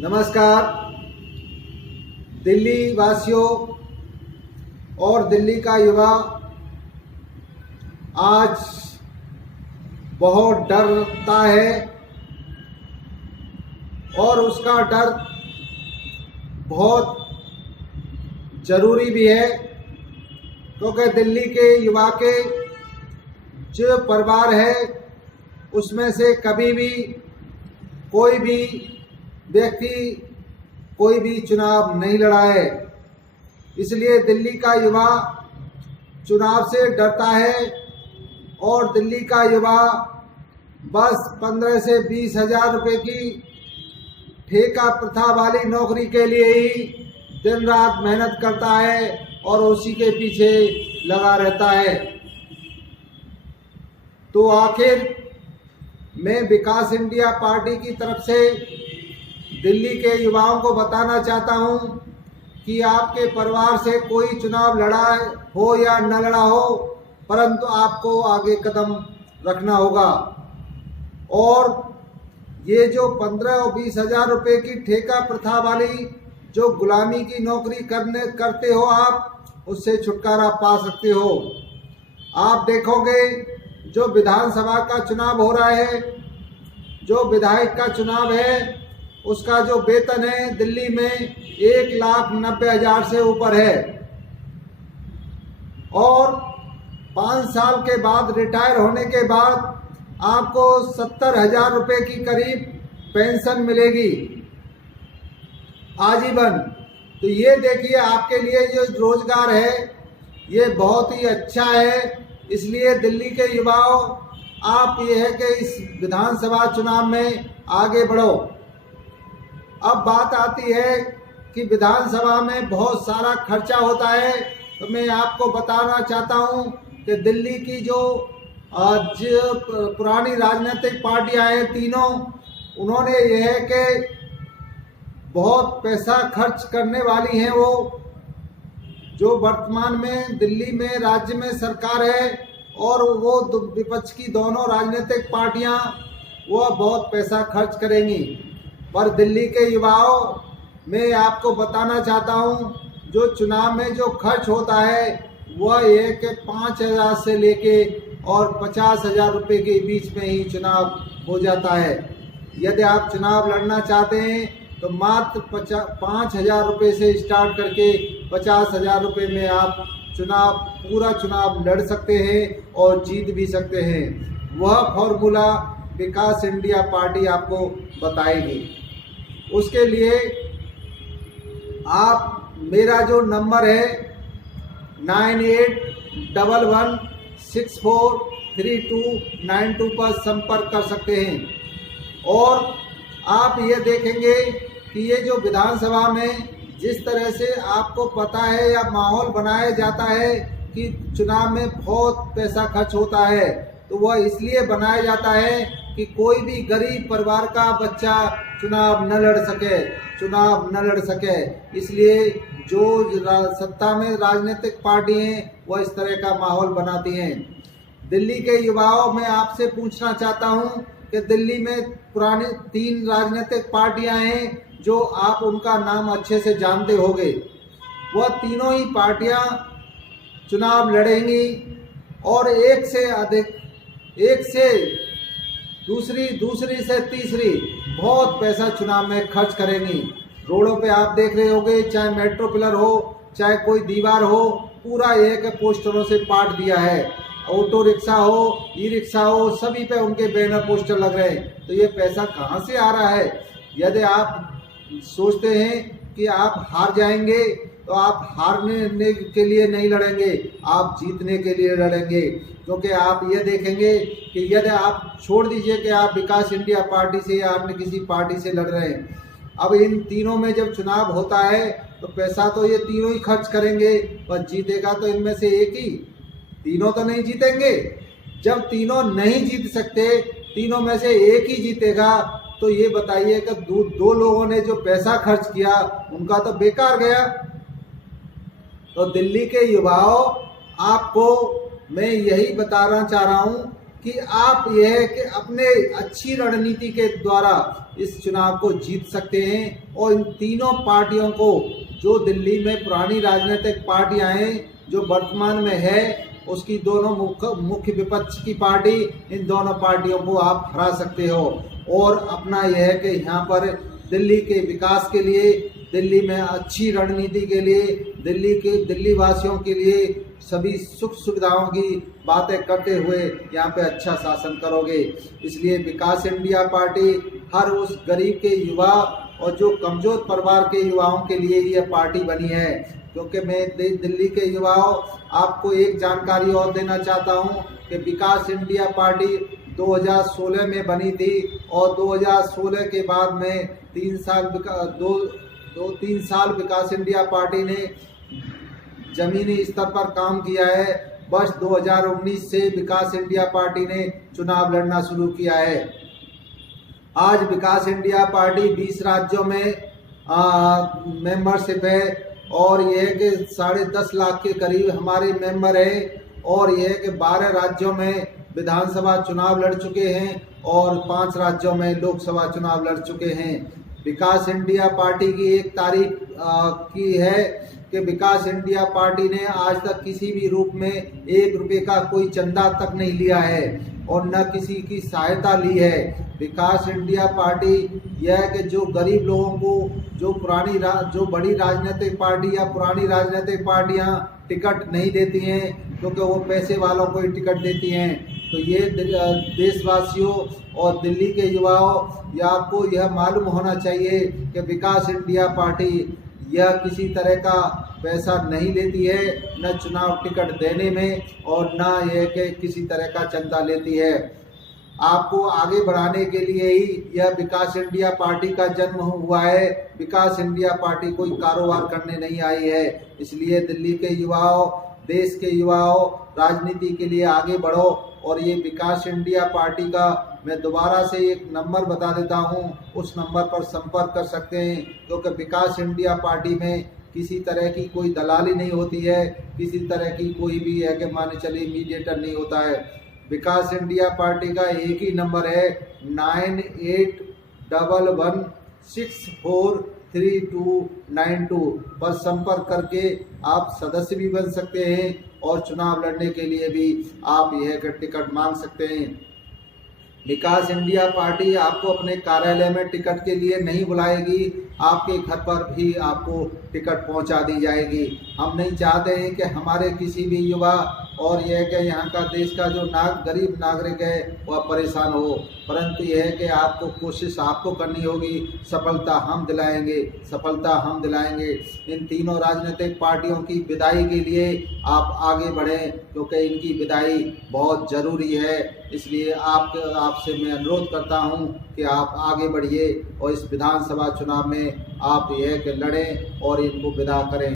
नमस्कार। दिल्ली वासियों और दिल्ली का युवा आज बहुत डरता है और उसका डर बहुत ज़रूरी भी है, क्योंकि दिल्ली के युवा के जो परिवार है उसमें से कभी भी कोई भी व्यक्ति कोई भी चुनाव नहीं लड़ा है। इसलिए दिल्ली का युवा चुनाव से डरता है और दिल्ली का युवा बस 15 से 20 हज़ार रुपये की ठेका प्रथा वाली नौकरी के लिए ही दिन रात मेहनत करता है और उसी के पीछे लगा रहता है। तो आखिर मैं विकास इंडिया पार्टी की तरफ से दिल्ली के युवाओं को बताना चाहता हूं कि आपके परिवार से कोई चुनाव लड़ा हो या न लड़ा हो, परंतु आपको आगे कदम रखना होगा। और ये जो 15 और 20 हज़ार रुपये की ठेका प्रथा वाली जो गुलामी की नौकरी करते हो, आप उससे छुटकारा पा सकते हो। आप देखोगे जो विधानसभा का चुनाव हो रहा है, जो विधायक का चुनाव है, उसका जो वेतन है दिल्ली में 1,90,000 से ऊपर है और 5 साल के बाद रिटायर होने के बाद आपको 70,000 रुपये की करीब पेंशन मिलेगी आजीवन। तो ये देखिए, आपके लिए जो रोजगार है ये बहुत ही अच्छा है। इसलिए दिल्ली के युवाओं, आप ये है कि इस विधानसभा चुनाव में आगे बढ़ो। अब बात आती है कि विधानसभा में बहुत सारा खर्चा होता है, तो मैं आपको बताना चाहता हूं कि दिल्ली की जो आज पुरानी राजनीतिक पार्टियां हैं तीनों, उन्होंने यह है कि बहुत पैसा खर्च करने वाली हैं। वो जो वर्तमान में दिल्ली में राज्य में सरकार है और वो विपक्ष की दोनों राजनीतिक पार्टियां वो बहुत पैसा खर्च करेंगी। पर दिल्ली के युवाओं, मैं आपको बताना चाहता हूं, जो चुनाव में जो खर्च होता है वह ये कि 5,000 से लेके और 50,000 रुपये के बीच में ही चुनाव हो जाता है। यदि आप चुनाव लड़ना चाहते हैं तो मात्र 5,000 रुपये से स्टार्ट करके 50,000 रुपये में आप पूरा चुनाव लड़ सकते हैं और जीत भी सकते हैं। वह फॉर्मूला विकास इंडिया पार्टी आपको बताएगी। उसके लिए आप मेरा जो नंबर है 9811643292 पर संपर्क कर सकते हैं। और आप ये देखेंगे कि ये जो विधानसभा में जिस तरह से आपको पता है या माहौल बनाया जाता है कि चुनाव में बहुत पैसा खर्च होता है, तो वह इसलिए बनाया जाता है कि कोई भी गरीब परिवार का बच्चा चुनाव न लड़ सके। इसलिए जो सत्ता में राजनीतिक पार्टी हैं वह इस तरह का माहौल बनाती हैं। दिल्ली के युवाओं, मैं आपसे पूछना चाहता हूं कि दिल्ली में पुरानी 3 राजनीतिक पार्टियां हैं जो आप उनका नाम अच्छे से जानते होंगे। वह तीनों ही पार्टियां चुनाव लड़ेंगी और एक से दूसरी से तीसरी बहुत पैसा चुनाव में खर्च करेंगी। रोडों पे आप देख रहे होंगे, चाहे मेट्रो पिलर हो चाहे कोई दीवार हो, पूरा एक पोस्टरों से पाट दिया है। ऑटो रिक्शा हो, ई रिक्शा हो, सभी पे उनके बैनर पोस्टर लग रहे हैं। तो ये पैसा कहाँ से आ रहा है? यदि आप सोचते हैं कि आप हार जाएंगे तो आप हारने के लिए नहीं लड़ेंगे, आप जीतने के लिए लड़ेंगे। क्योंकि आप ये देखेंगे कि यदि आप छोड़ दीजिए कि आप विकास इंडिया पार्टी से या अन्य किसी पार्टी से लड़ रहे हैं, अब इन तीनों में जब चुनाव होता है तो पैसा तो ये तीनों ही खर्च करेंगे, पर जीतेगा तो इनमें से एक ही। तीनों तो नहीं जीतेंगे। जब तीनों नहीं जीत सकते, तीनों में से एक ही जीतेगा, तो ये बताइए कि दो लोगों ने जो पैसा खर्च किया उनका तो बेकार गया। तो दिल्ली के युवाओं, आपको मैं यही बताना चाह रहा हूँ कि आप यह कि अपने अच्छी रणनीति के द्वारा इस चुनाव को जीत सकते हैं। और इन तीनों पार्टियों को, जो दिल्ली में पुरानी राजनीतिक पार्टियां हैं, जो वर्तमान में है, उसकी दोनों मुख्य विपक्ष की पार्टी, इन दोनों पार्टियों को आप हरा सकते हो। और अपना यह है कि यहाँ पर दिल्ली के विकास के लिए, दिल्ली में अच्छी रणनीति के लिए, दिल्ली वासियों के लिए सभी सुख सुविधाओं की बातें करते हुए यहाँ पे अच्छा शासन करोगे। इसलिए विकास इंडिया पार्टी हर उस गरीब के युवा और जो कमजोर परिवार के युवाओं के लिए यह पार्टी बनी है। क्योंकि मैं दिल्ली के युवाओं, आपको एक जानकारी और देना चाहता हूँ कि विकास इंडिया पार्टी 2016 में बनी थी और 2016 के बाद में 3 साल विकास इंडिया पार्टी ने जमीनी स्तर पर काम किया है। वर्ष 2019 से विकास इंडिया पार्टी ने चुनाव लड़ना शुरू किया है। आज विकास इंडिया पार्टी 20 राज्यों में मेंबरशिप है और यह कि 10.5 लाख के करीब हमारे मेंबर हैं। और यह कि 12 राज्यों में विधानसभा चुनाव लड़ चुके हैं और 5 राज्यों में लोकसभा चुनाव लड़ चुके हैं। विकास इंडिया पार्टी की एक तारीफ की है कि विकास इंडिया पार्टी ने आज तक किसी भी रूप में 1 रुपये का कोई चंदा तक नहीं लिया है और न किसी की सहायता ली है। विकास इंडिया पार्टी यह कि जो गरीब लोगों को, जो बड़ी राजनीतिक पार्टी या पुरानी राजनीतिक पार्टियां टिकट नहीं देती हैं, क्योंकि वो पैसे वालों को ही टिकट देती हैं। तो ये देशवासियों और दिल्ली के युवाओं, या आपको यह मालूम होना चाहिए कि विकास इंडिया पार्टी यह किसी तरह का पैसा नहीं लेती है, न चुनाव टिकट देने में और न यह कि किसी तरह का चंदा लेती है। आपको आगे बढ़ाने के लिए ही यह विकास इंडिया पार्टी का जन्म हुआ है। विकास इंडिया पार्टी कोई कारोबार करने नहीं आई है। इसलिए दिल्ली के युवाओं, देश के युवाओं, राजनीति के लिए आगे बढ़ो। और ये विकास इंडिया पार्टी का मैं दोबारा से एक नंबर बता देता हूँ, उस नंबर पर संपर्क कर सकते हैं। क्योंकि विकास इंडिया पार्टी में किसी तरह की कोई दलाली नहीं होती है, किसी तरह की कोई भी है कि मान चलिए मीडिएटर नहीं होता है। विकास इंडिया पार्टी का एक ही नंबर है 9811643292 पर संपर्क करके आप सदस्य भी बन सकते हैं और चुनाव लड़ने के लिए भी आप यह टिकट मांग सकते हैं। विकास इंडिया पार्टी आपको अपने कार्यालय में टिकट के लिए नहीं बुलाएगी, आपके घर पर भी आपको टिकट पहुंचा दी जाएगी। हम नहीं चाहते हैं कि हमारे किसी भी युवा और यह कि यहाँ का देश का जो गरीब नागरिक है वह परेशान हो, परंतु यह है कि आपको कोशिश आपको करनी होगी। सफलता हम दिलाएंगे, सफलता हम दिलाएंगे। इन तीनों राजनीतिक पार्टियों की विदाई के लिए आप आगे बढ़ें, क्योंकि इनकी विदाई बहुत ज़रूरी है। इसलिए आपसे मैं अनुरोध करता हूं कि आप आगे बढ़िए और इस विधानसभा चुनाव में आप यह कि लड़ें और इनको विदा करें।